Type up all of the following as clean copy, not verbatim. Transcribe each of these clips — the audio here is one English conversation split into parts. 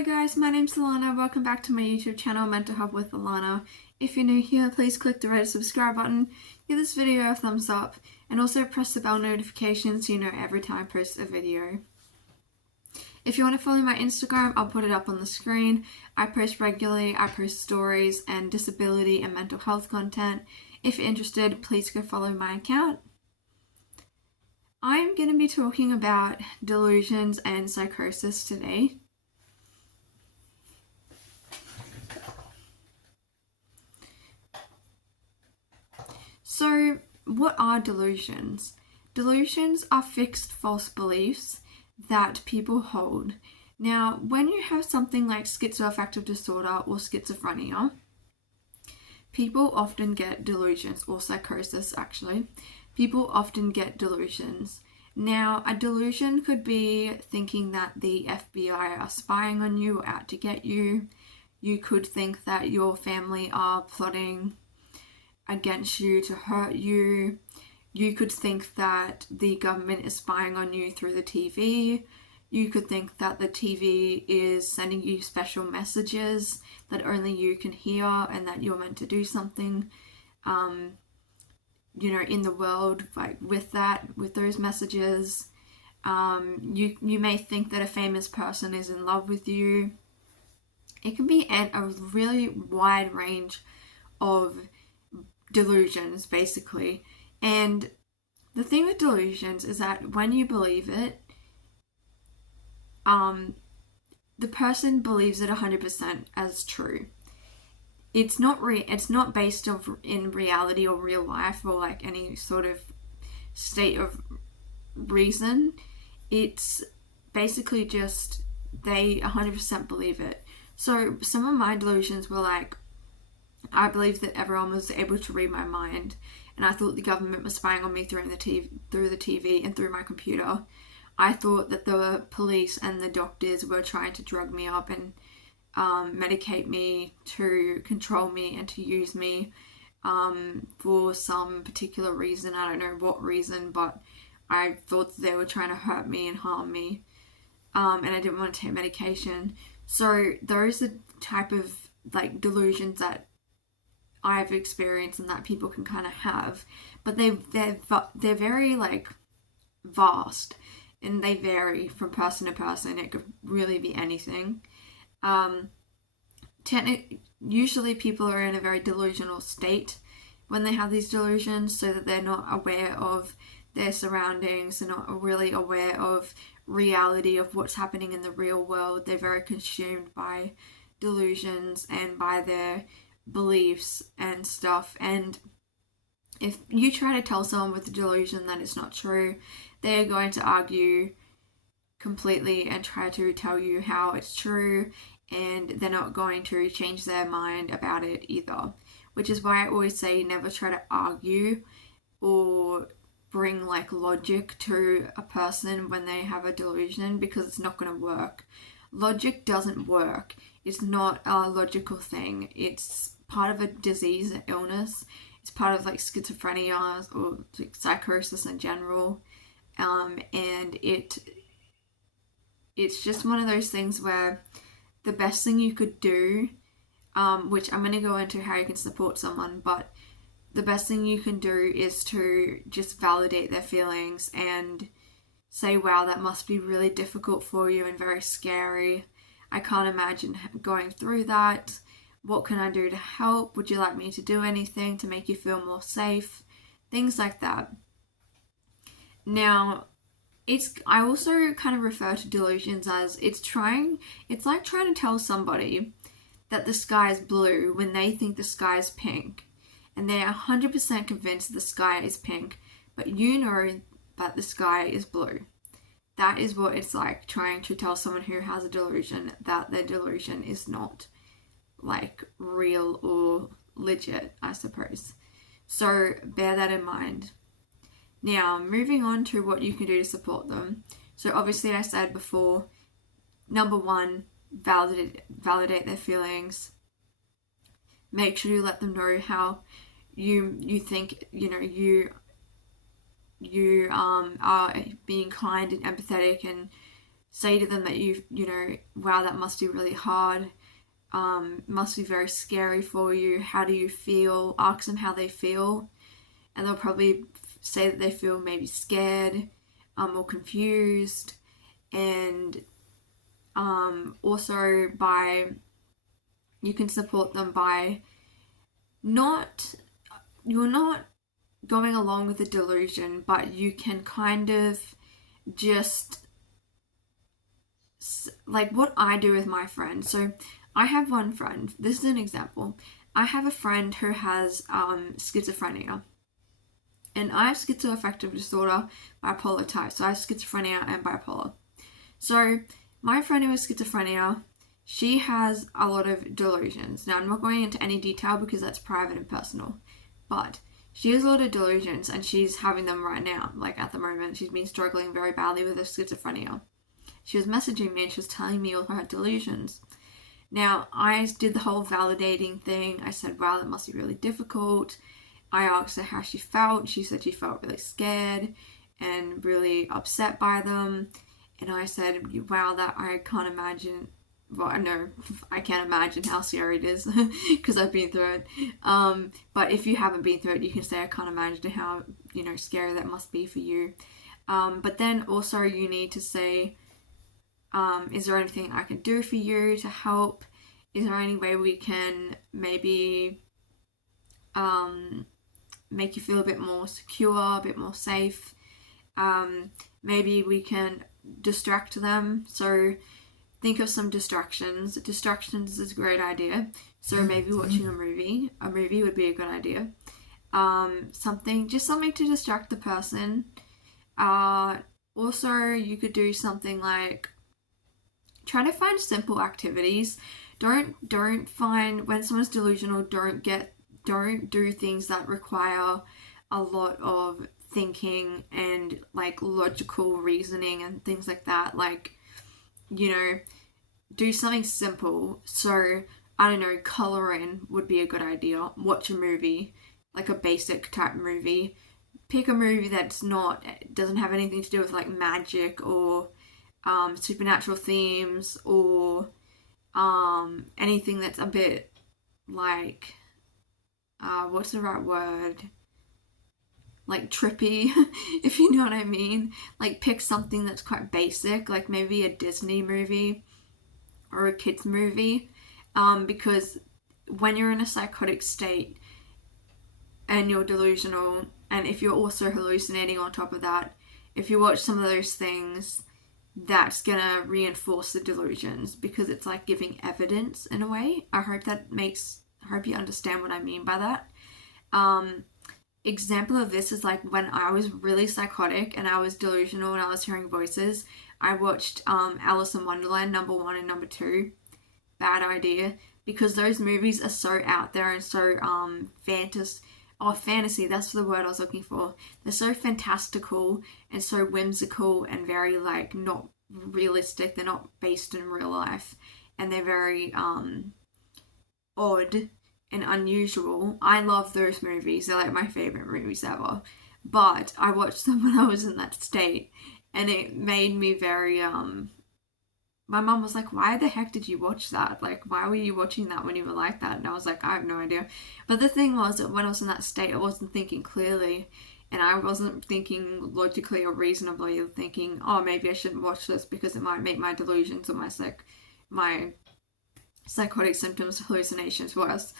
Hi guys, my name's Alana. Welcome back to my YouTube channel, Mental Health with Alana. If you're new here, please click the red subscribe button, give this video a thumbs up, and also press the bell notification so you know every time I post a video. If you want to follow my Instagram, I'll put it up on the screen. I post regularly, I post stories and disability and mental health content. If you're interested, please go follow my account. I'm going to be talking about delusions and psychosis today. So, what are delusions? Delusions are fixed false beliefs that people hold. Now, when you have something like schizoaffective disorder or schizophrenia, people often get delusions, or psychosis actually. People often get delusions. Now, a delusion could be thinking that the FBI are spying on you or out to get you. You could think that your family are plotting against you to hurt you. You could think that the government is spying on you through the TV. You could think that the TV is sending you special messages that only you can hear and that you're meant to do something, in the world, like with those messages. You may think that a famous person is in love with you. It can be a really wide range of delusions, basically. And the thing with delusions is that when you believe it, the person believes it 100% as true. It's not based in reality or real life or like any sort of state of reason. It's basically just they 100% believe it. So some of my delusions were like, I believed that everyone was able to read my mind, and I thought the government was spying on me through the TV and through my computer. I thought that the police and the doctors were trying to drug me up and medicate me to control me and to use me for some particular reason. I don't know what reason, but I thought that they were trying to hurt me and harm me, and I didn't want to take medication. So those are the type of like delusions that I've experienced and that people can kind of have, but they're very like vast, and they vary from person to person. It could really be anything. Usually people are in a very delusional state when they have these delusions, so that they're not aware of their surroundings. They're not really aware of reality, of what's happening in the real world. They're very consumed by delusions and by their beliefs and stuff. And if you try to tell someone with a delusion that it's not true, they're going to argue completely and try to tell you how it's true, and they're not going to change their mind about it either, which is why I always say never try to argue or bring like logic to a person when they have a delusion, because it's not going to work. Logic doesn't work. It's not a logical thing. It's part of a disease, an illness. It's part of like schizophrenia or like psychosis in general. And it's just one of those things where the best thing you could do, which I'm going to go into how you can support someone, but the best thing you can do is to just validate their feelings and say, wow, that must be really difficult for you and very scary. I can't imagine going through that. What can I do to help? Would you like me to do anything to make you feel more safe? Things like that. Now, I also kind of refer to delusions as it's like trying to tell somebody that the sky is blue when they think the sky is pink. And they're 100% convinced the sky is pink, but you know that the sky is blue. That is what it's like trying to tell someone who has a delusion that their delusion is not like real or legit, I suppose. So bear that in mind. Now, moving on to what you can do to support them. So obviously I said before, number one, validate their feelings. Make sure you let them know how you think, you are being kind and empathetic and say to them that wow, that must be really hard. Must be very scary for you. How do you feel? Ask them how they feel, and they'll probably say that they feel maybe scared, or confused. And also you can support them by you're not going along with the delusion, but you can kind of just, like what I do with my friends. So I have one friend, this is an example. I have a friend who has schizophrenia, and I have schizoaffective disorder, bipolar type. So I have schizophrenia and bipolar. So my friend who has schizophrenia, she has a lot of delusions. Now, I'm not going into any detail because that's private and personal, but she has a lot of delusions, and she's having them right now. Like at the moment, she's been struggling very badly with her schizophrenia. She was messaging me and she was telling me all her delusions. Now, I did the whole validating thing. I said, wow, that must be really difficult. I asked her how she felt. She said she felt really scared and really upset by them. And I said, wow, that I can't imagine. Well, no, I can't imagine how scary it is because I've been through it. But if you haven't been through it, you can say, I can't imagine how, scary that must be for you. But then also you need to say, is there anything I can do for you to help? Is there any way we can maybe make you feel a bit more secure, a bit more safe? Maybe we can distract them. So think of some distractions. Distractions is a great idea. So maybe watching a movie. A movie would be a good idea. Something to distract the person. Also, you could do something like try to find simple activities. Don't find, when someone's delusional, don't do things that require a lot of thinking and like logical reasoning and things like that. Like, do something simple. So I don't know, coloring would be a good idea. Watch a movie, like a basic type movie. Pick a movie doesn't have anything to do with like magic or supernatural themes or anything that's a bit like what's the right word? Like trippy, if you know what I mean. Like pick something that's quite basic, like maybe a Disney movie or a kids movie, because when you're in a psychotic state and you're delusional, and if you're also hallucinating on top of that, if you watch some of those things, that's gonna reinforce the delusions because it's like giving evidence in a way. I hope you understand what I mean by that. Example of this is like when I was really psychotic and I was delusional and I was hearing voices, I watched Alice in Wonderland #1 and #2. Bad idea, because those movies are so out there and so fantasy, that's the word I was looking for. They're so fantastical and so whimsical and very like not realistic. They're not based in real life, and they're very odd and unusual. I love those movies. They're like my favorite movies ever. But I watched them when I was in that state, and it made me very my mum was like, why the heck did you watch that? Like, why were you watching that when you were like that? And I was like, I have no idea. But the thing was that when I was in that state, I wasn't thinking clearly, and I wasn't thinking logically or reasonably, thinking, oh, maybe I shouldn't watch this because it might make my delusions or my psychotic symptoms, hallucinations worse.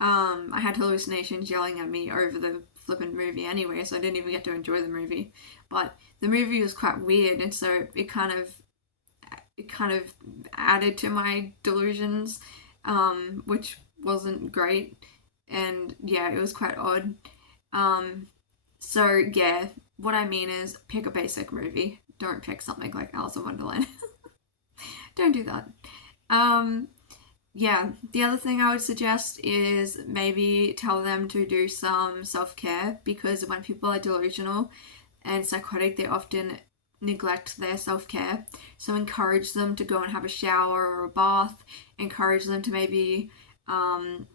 I had hallucinations yelling at me over the flippin' movie anyway, so I didn't even get to enjoy the movie. But the movie was quite weird, and so it kind of added to my delusions, which wasn't great, and yeah, it was quite odd. So yeah, what I mean is pick a basic movie. Don't pick something like Alice in Wonderland. Don't do that. Yeah, the other thing I would suggest is maybe tell them to do some self-care, because when people are delusional and psychotic, they often neglect their self-care. So encourage them to go and have a shower or a bath. Encourage them to maybe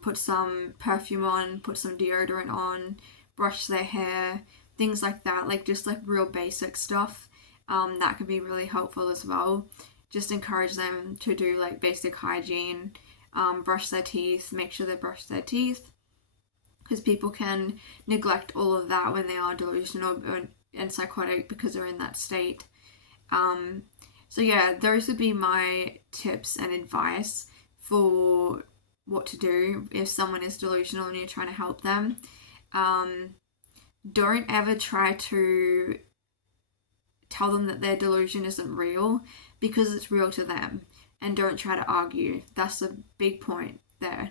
put some perfume on, put some deodorant on, brush their hair, things like that, like just like real basic stuff. that can be really helpful as well. Just encourage them to do like basic hygiene, brush their teeth, make sure they brush their teeth, because people can neglect all of that when they are delusional and psychotic because they're in that state. So yeah, those would be my tips and advice for what to do if someone is delusional and you're trying to help them. Don't ever try to tell them that their delusion isn't real, because it's real to them, and don't try to argue. That's a big point there.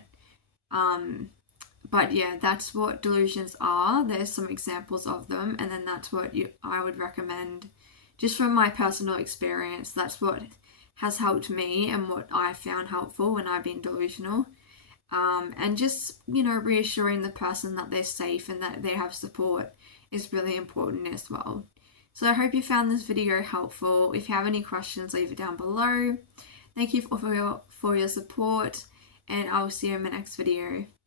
But yeah, that's what delusions are. There's some examples of them, and then that's what I would recommend. Just from my personal experience, that's what has helped me and what I found helpful when I've been delusional. And just, reassuring the person that they're safe and that they have support is really important as well. So I hope you found this video helpful. If you have any questions, leave it down below. Thank you for your support, and I'll see you in my next video.